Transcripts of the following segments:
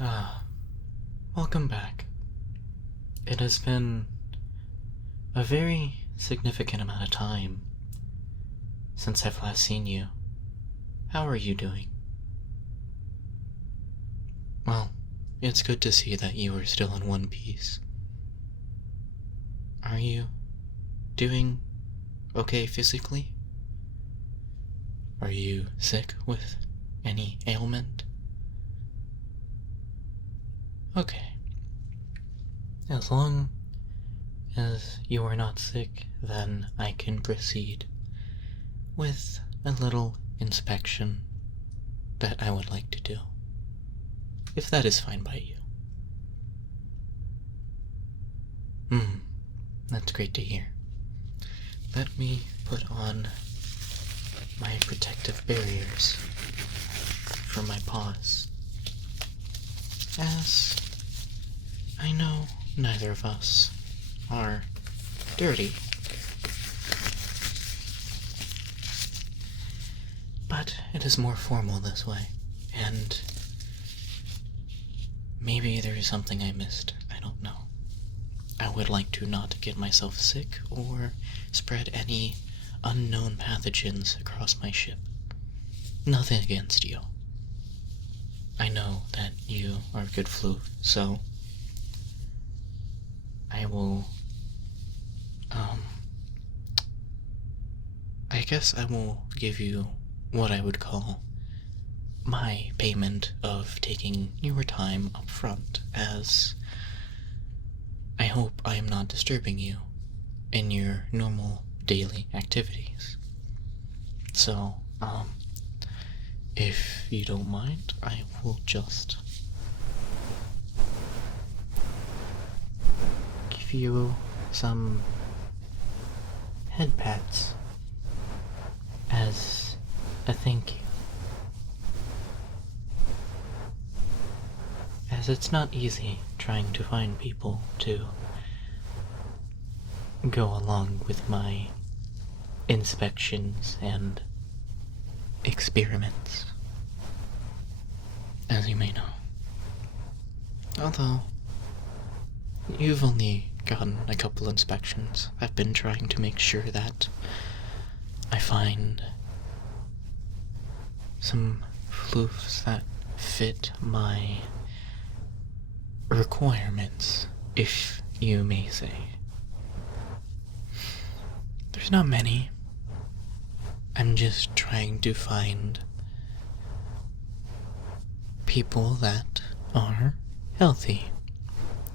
Ah, welcome back. It has been a very significant amount of time since I've last seen you. How are you doing? Well, it's good to see that you are still in one piece. Are you doing okay physically? Are you sick with any ailment? Okay. As long as you are not sick, then I can proceed with a little inspection that I would like to do. If that is fine by you. That's great to hear. Let me put on my protective barriers for my paws, as I know neither of us are dirty. But it is more formal this way, and maybe there is something I missed. I don't know. I would like to not get myself sick or spread any unknown pathogens across my ship. Nothing against you. I know that you are a good flu, so I will, I guess I will give you what I would call my payment of taking your time up front, as I hope I am not disturbing you in your normal daily activities. So, if you don't mind, I will just give you some HEADPATS as a thank you. As it's not easy trying to find people to go along with my inspections and experiments, as you may know. Although, you've only gotten a couple inspections. I've been trying to make sure that I find some floofs that fit my requirements, if you may say. There's not many. I'm just trying to find people that are healthy,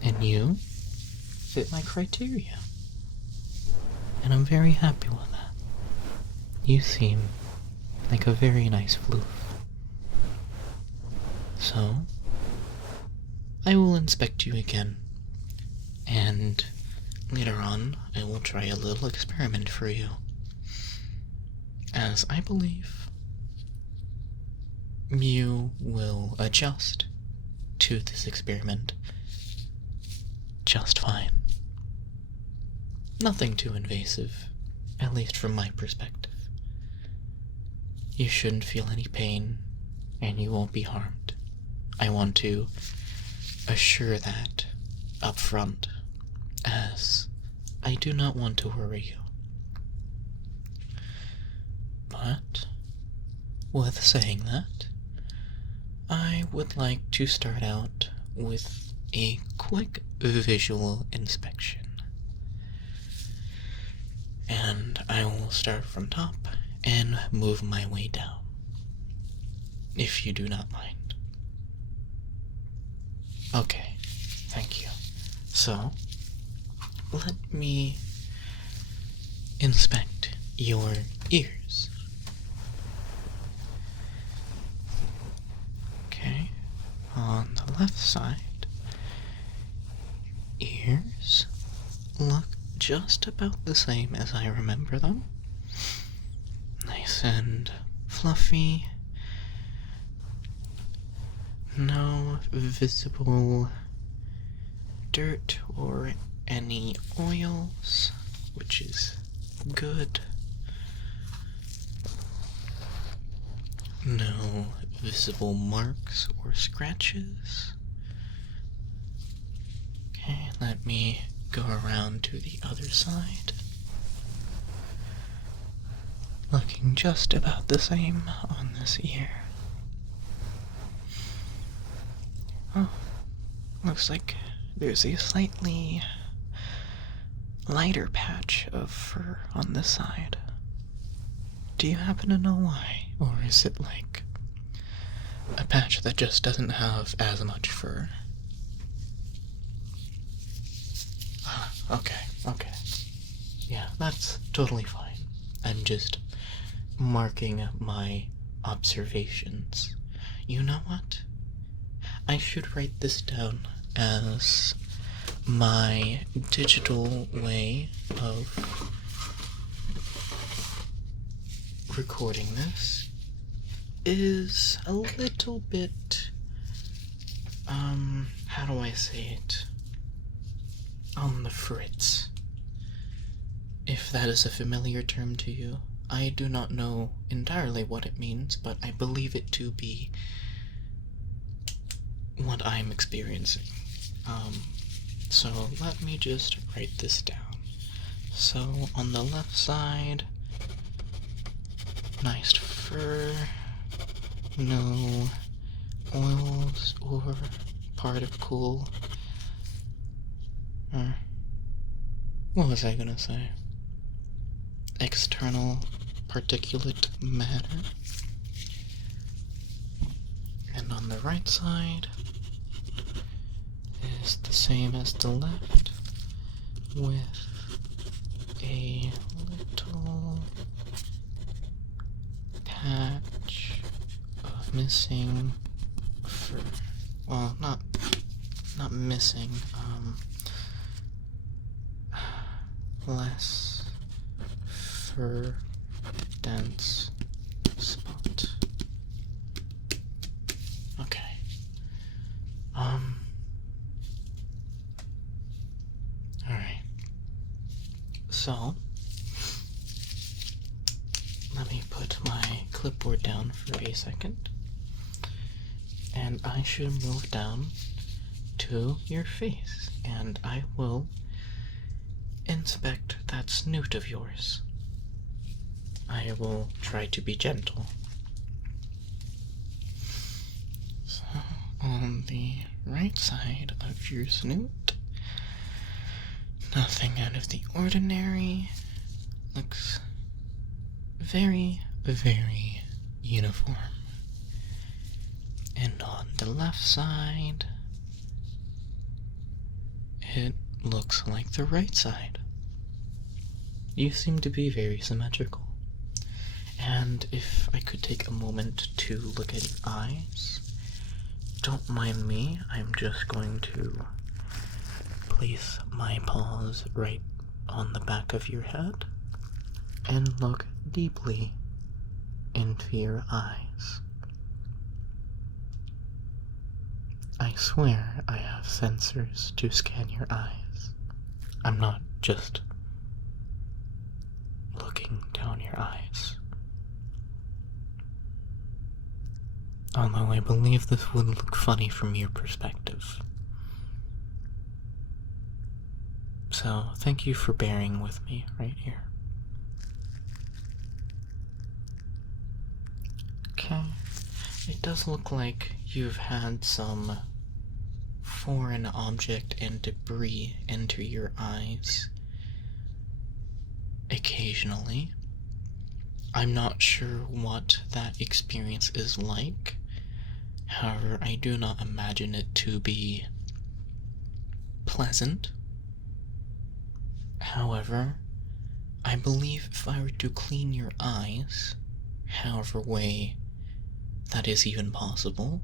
and you fit my criteria. And I'm very happy with that. You seem like a very nice floof. So, I will inspect you again, and later on I will try a little experiment for you, as I believe you will adjust to this experiment just fine. Nothing too invasive, at least from my perspective. You shouldn't feel any pain, and you won't be harmed. I want to assure that up front, as I do not want to worry you. But, with saying that, I would like to start out with a quick visual inspection. And I will start from top and move my way down, if you do not mind. Okay, thank you. So, let me inspect your ears. Okay, on the left side, ears look just about the same as I remember them. Nice and fluffy. No visible dirt or any oils, which is good. No visible marks or scratches. Okay, let me go around to the other side. Looking just about the same on this ear. Oh, looks like there's a slightly lighter patch of fur on this side. Do you happen to know why? Or is it like a patch that just doesn't have as much fur? Ah, okay. Yeah, that's totally fine. I'm just marking my observations. You know what? I should write this down as my digital way of recording this is a little bit, how do I say it? On the fritz. If that is a familiar term to you. I do not know entirely what it means, but I believe it to be what I'm experiencing. So let me just write this down. So on the left side, nice fur, no oils or particle. What was I gonna say? External particulate matter. And on the right side is the same as the left, with a little patch of missing fur. Well, not missing, less fur dense spot. Okay. Alright. So, let me put my clipboard down for a second. And I should move down to your face. And I will inspect that snoot of yours. I will try to be gentle. So, on the right side of your snoot, nothing out of the ordinary. Looks very, very uniform. And on the left side, it looks like the right side. You seem to be very symmetrical. And if I could take a moment to look at your eyes, don't mind me, I'm just going to place my paws right on the back of your head and look deeply into your eyes. I swear I have sensors to scan your eyes. I'm not just looking down your eyes. Although I believe this would look funny from your perspective. So, thank you for bearing with me right here. Okay, it does look like you've had some foreign object and debris enter your eyes occasionally. I'm not sure what that experience is like. However, I do not imagine it to be pleasant. However, I believe if I were to clean your eyes, however way that is even possible,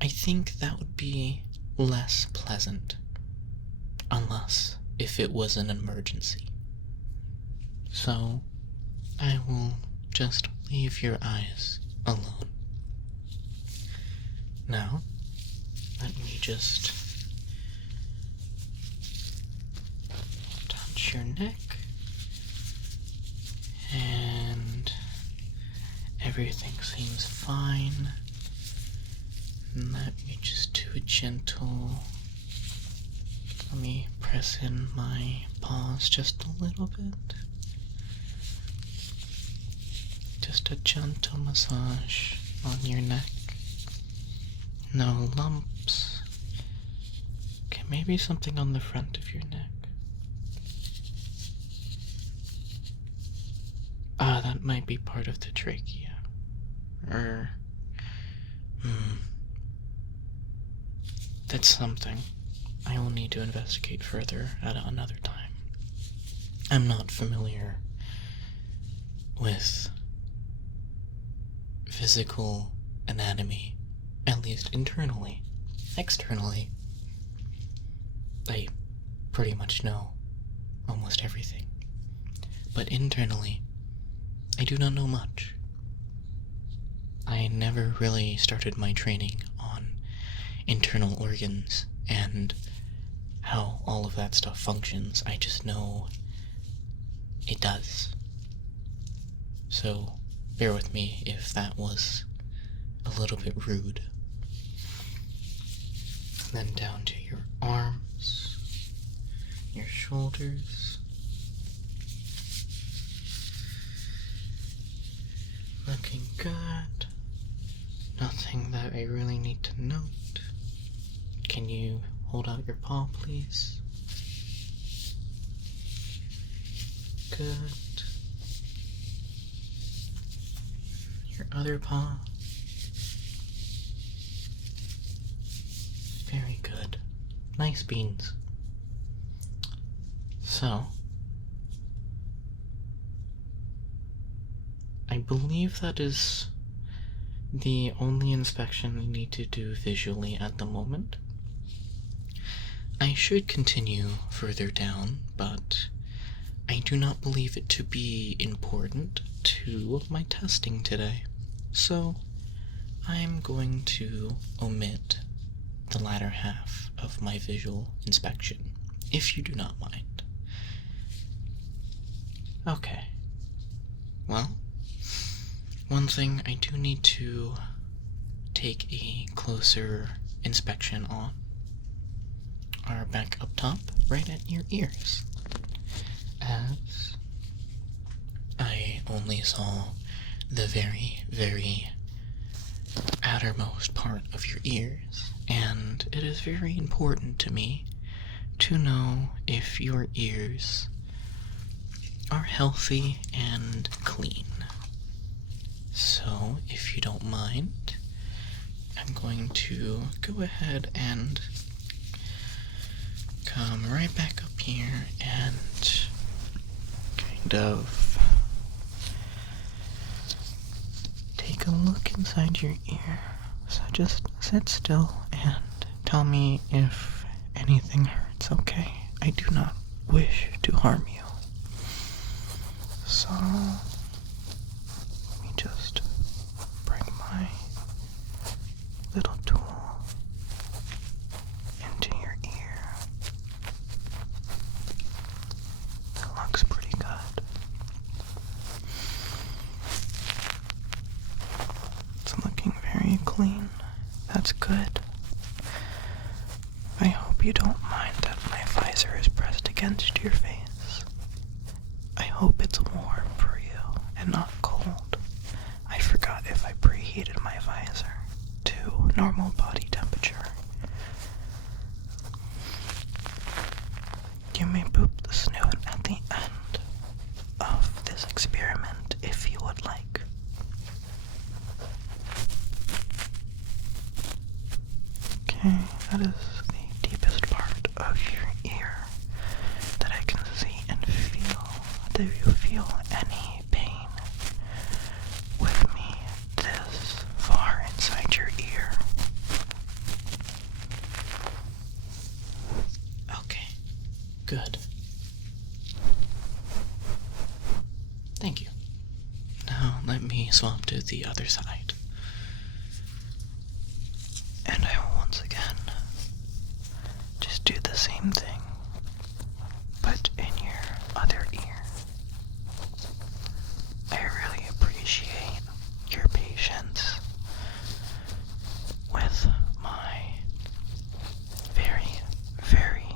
I think that would be less pleasant. Unless if it was an emergency. So, I will just leave your eyes alone. Now, let me just touch your neck, and everything seems fine. Let me just do a gentle Let me press in my paws just a little bit. Just a gentle massage on your neck. No lumps. Okay, maybe something on the front of your neck. That might be part of the trachea. That's something I will need to investigate further at another time. I'm not familiar with physical anatomy, at least internally. Externally, I pretty much know almost everything. But internally, I do not know much. I never really started my training on internal organs and how all of that stuff functions. I just know it does. So, bear with me if that was a little bit rude. Then down to your arms, your shoulders. Looking good. Nothing that I really need to note. Can you hold out your paw, please? Good. Your other paw. Very good. Nice beans. So, I believe that is the only inspection we need to do visually at the moment. I should continue further down, but I do not believe it to be important to my testing today. So, I'm going to omit the latter half of my visual inspection, if you do not mind. Okay. Well, one thing I do need to take a closer inspection on are back up top, right at your ears. As I only saw the very, very outermost part of your ears, and it is very important to me to know if your ears are healthy and clean. So, if you don't mind, I'm going to go ahead and come right back up here and kind of take a look inside your ear. So just sit still and tell me if anything hurts, okay? I do not wish to harm you. So, let me just bring my little tool into your ear. That looks pretty good. It's looking very clean. That's good. I hope you don't mind that my visor is pressed against your face. I hope it's warm for you and not cold. I forgot if I preheated my visor to normal body temperature. You may boop the snoot at the end of this experiment if you would like. Okay, that is the deepest part of your ear that I can see and feel. Do you feel any pain with me this far inside your ear? Okay, good. Thank you. Now let me swap to the other side. And I will once again just do the same thing, but in your other ear. I really appreciate your patience with my very, very,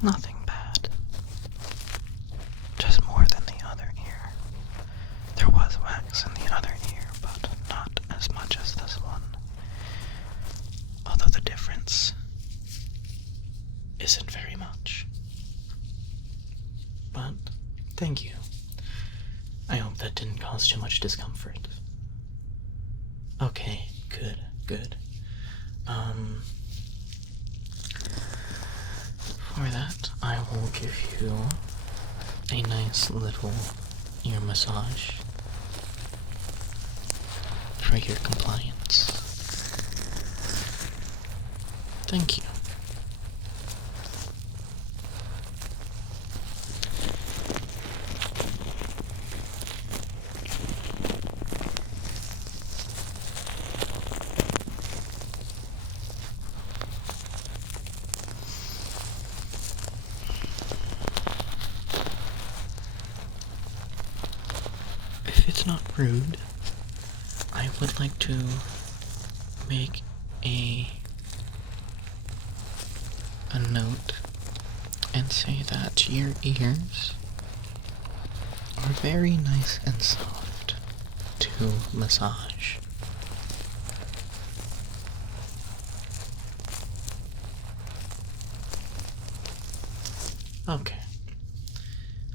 Nothing bad. Just more than the other ear. There was wax in the other ear, but not as much as this one. Although the difference isn't very much. But thank you. I hope that didn't cause too much discomfort. Okay, good. For that, I will give you a nice little ear massage for your compliance. Thank you. If it's not rude, I would like to make a note and say that your ears are very nice and soft to massage. Okay.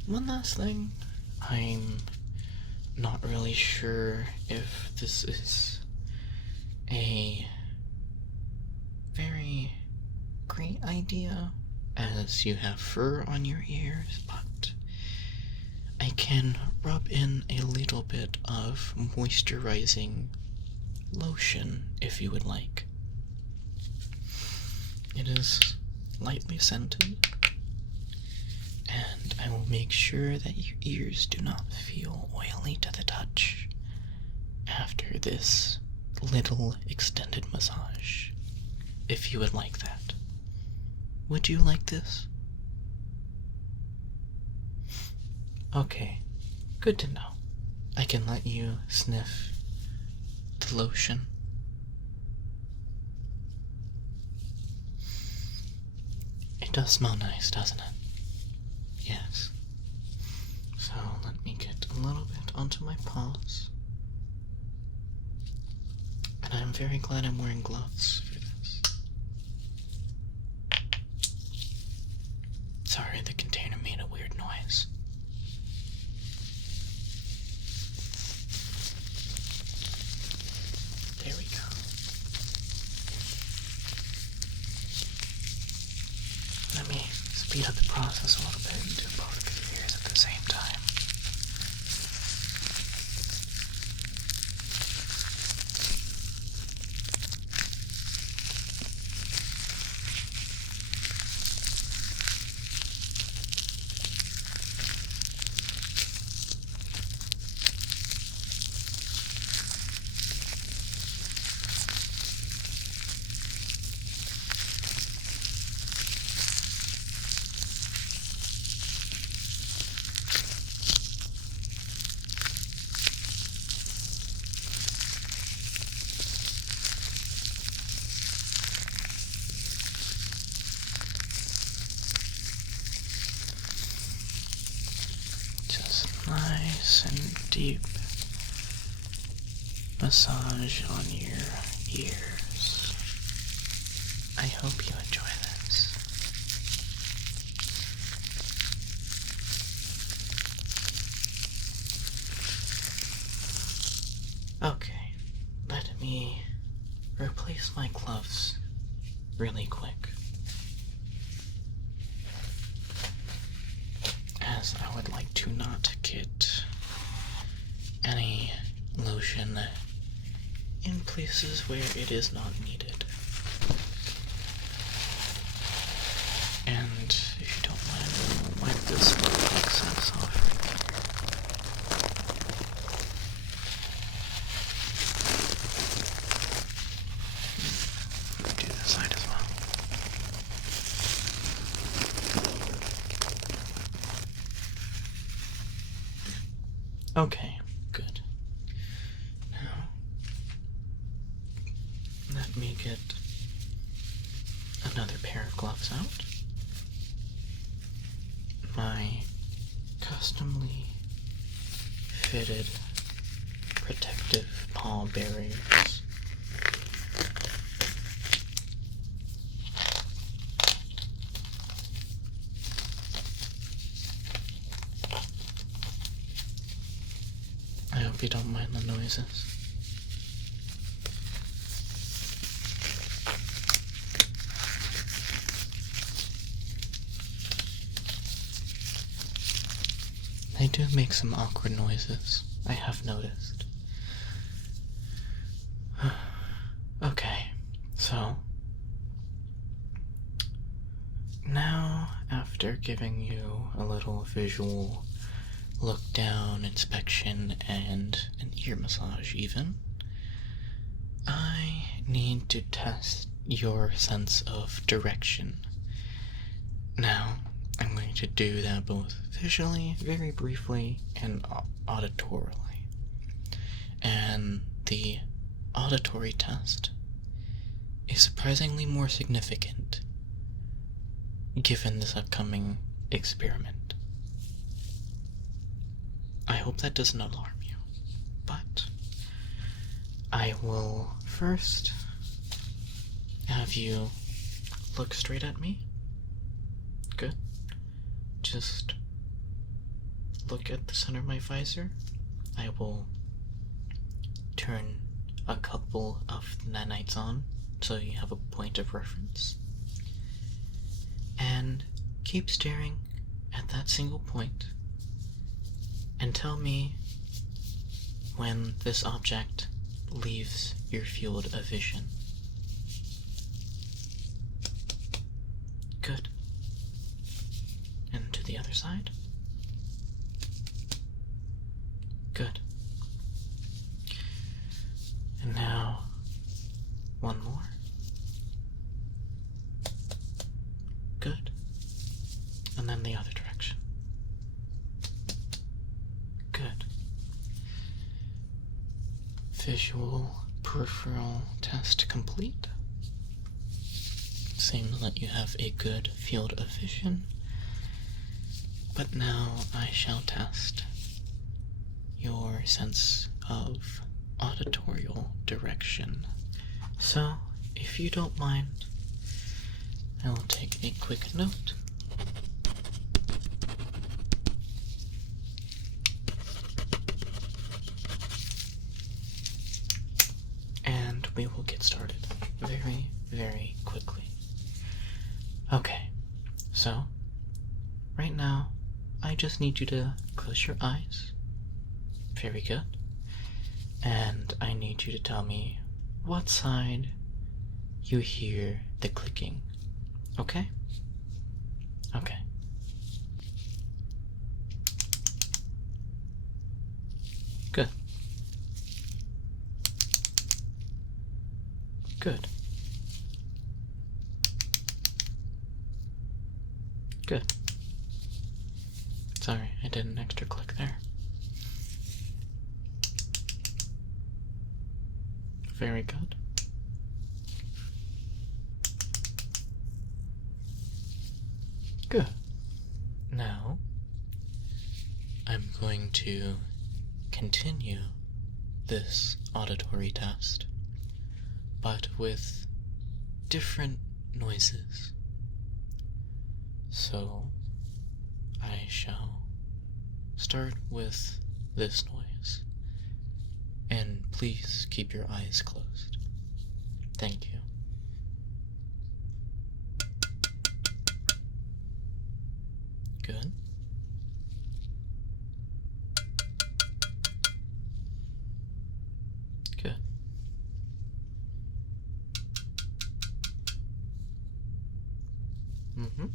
One last thing. I'm not really sure if this is a very great idea, as you have fur on your ears, but I can rub in a little bit of moisturizing lotion if you would like. It is lightly scented, and I will make sure that your ears do not feel oily to the touch after this little extended massage, if you would like that. Would you like this? Okay, good to know. I can let you sniff the lotion. It does smell nice, doesn't it? Yes. So let me get a little bit onto my paws. And I'm very glad I'm wearing gloves for this. Sorry, the container made a weird noise. There we go. Let me speed up the process a little bit and do both of your ears at the same time. Nice and deep massage on your ears. I hope you enjoy this. Okay, let me replace my gloves really quick, as I would like to not get any lotion in places where it is not needed. And if you don't mind, we'll wipe this little excess off right here. Do this side as well. Okay, good. Now, let me get another pair of gloves out. my customly fitted protective paw barriers. I hope you don't mind the noises. They do make some awkward noises, I have noticed. Okay, so now after giving you a little visual look down, inspection, and an ear massage even, I need to test your sense of direction. Now, I'm going to do that both visually, very briefly, and auditorily. And the auditory test is surprisingly more significant given this upcoming experiment. I hope that doesn't alarm you, but I will first have you look straight at me. Good. Just look at the center of my visor. I will turn a couple of nanites on so you have a point of reference. And keep staring at that single point and tell me when this object leaves your field of vision. Good. And to the other side. Good. And now, one more. Good. And then the other direction. Good. Visual peripheral test complete. Seems that you have a good field of vision. But now I shall test your sense of auditorial direction. So, if you don't mind, I will take a quick note. And we will get started very, very quickly. Okay, so, right now, I just need you to close your eyes. Very good. And I need you to tell me what side you hear the clicking. Okay? Okay. Good. Good. Good. Sorry, I did an extra click there. Very good. Good. Now, I'm going to continue this auditory test, but with different noises. So, I shall start with this noise. And please keep your eyes closed. Thank you. Good. Good. Mm-hmm.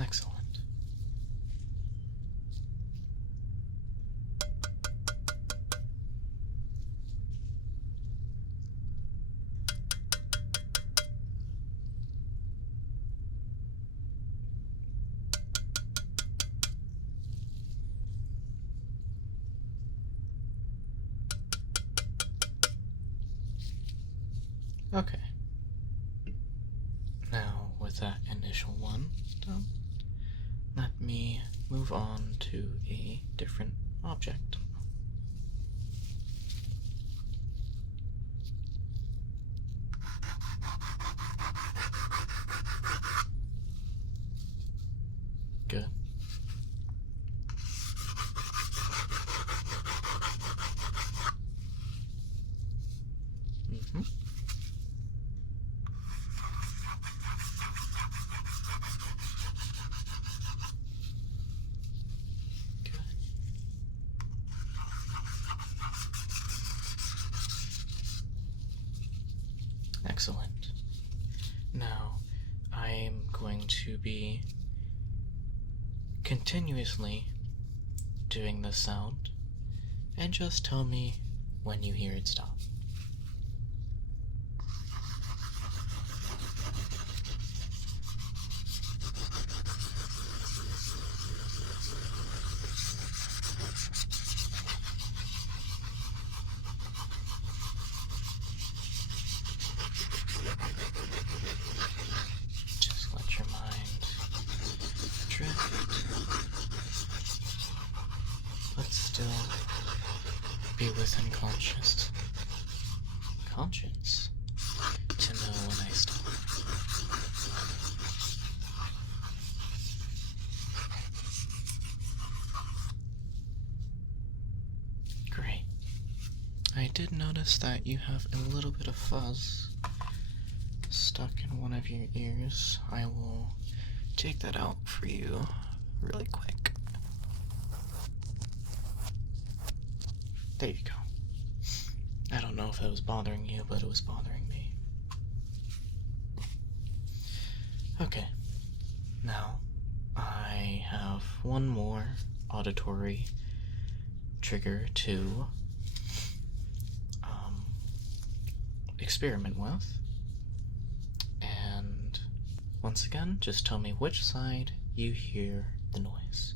Excellent. Okay. initial one done, let me move on to a different object. Good. Mm-hmm. Good. Excellent. Now, I'm going to be continuously doing this sound, and just tell me when you hear it stop. Just let your mind drift, but still be within conscience to know when I stop. Great. I did notice that you have a little bit of fuzz stuck in one of your ears. I will take that out for you really quick. There you go. I don't know if that was bothering you, but it was bothering me. Okay. Now, I have one more auditory trigger to experiment with. And once again, just tell me which side you hear the noise.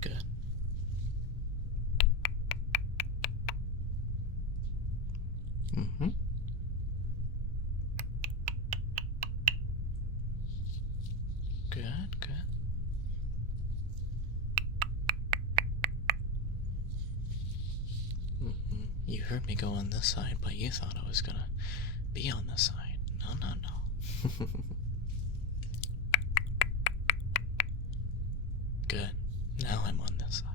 Good. Mm-hmm. Good, good. Mm-hmm. You heard me go on this side, but you thought I was gonna be on this side. No, no, no. Good. Now I'm on this side.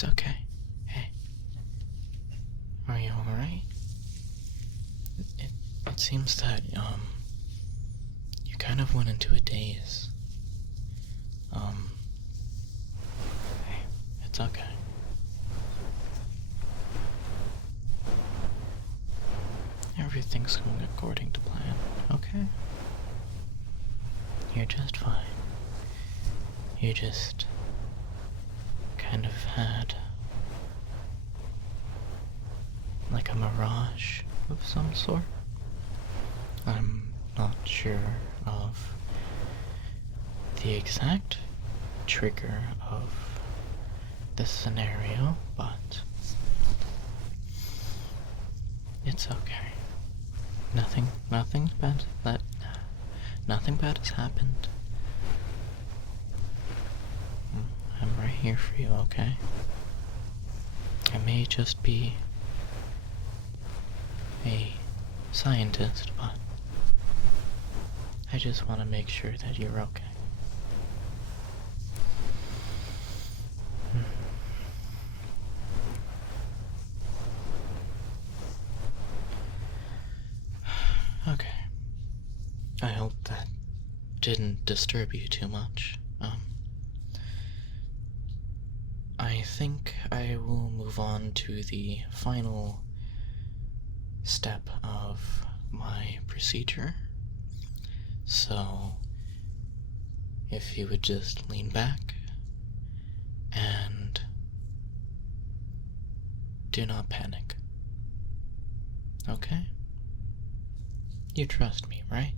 It's okay. Hey. Are you alright? It seems that, you kind of went into a daze. Hey, it's okay. Everything's going according to plan, okay? You're just fine. You just kind of had like a mirage of some sort. I'm not sure of the exact trigger of this scenario, but it's okay. Nothing bad has happened. I'm right here for you, okay? I may just be a scientist, but I just want to make sure that you're okay. Okay. I hope that didn't disturb you too much. I think I will move on to the final step of my procedure. So, if you would just lean back and do not panic. Okay? You trust me, right?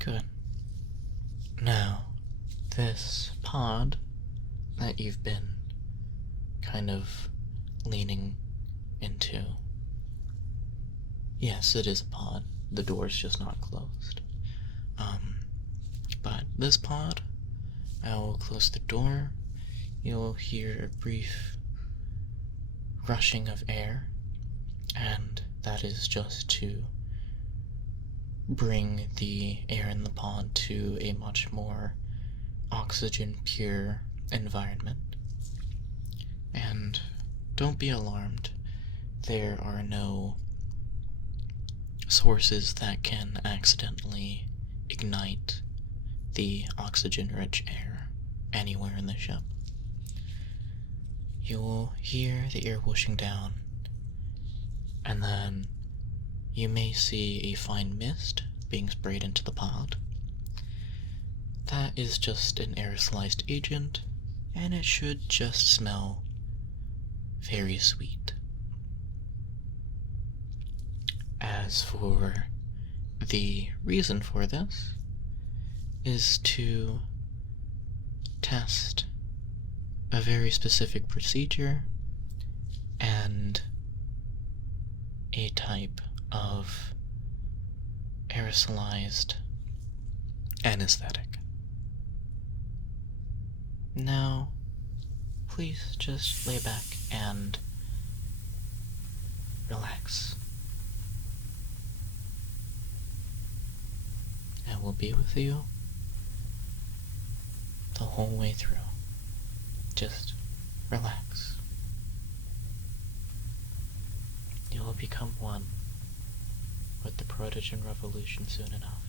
Good. Now, this pod that you've been kind of leaning into. Yes, it is a pod. The door's just not closed. But this pod, I will close the door. You'll hear a brief rushing of air, and that is just to bring the air in the pod to a much more oxygen-pure environment. And don't be alarmed. There are no sources that can accidentally ignite the oxygen-rich air anywhere in the ship. You will hear the air whooshing down, and then you may see a fine mist being sprayed into the pod. That is just an aerosolized agent, and it should just smell very sweet. As for the reason for this, is to test a very specific procedure and a type of aerosolized anesthetic. Now, please just lay back and relax. I will be with you the whole way through. Just relax. You will become one with the Protogen revolution soon enough.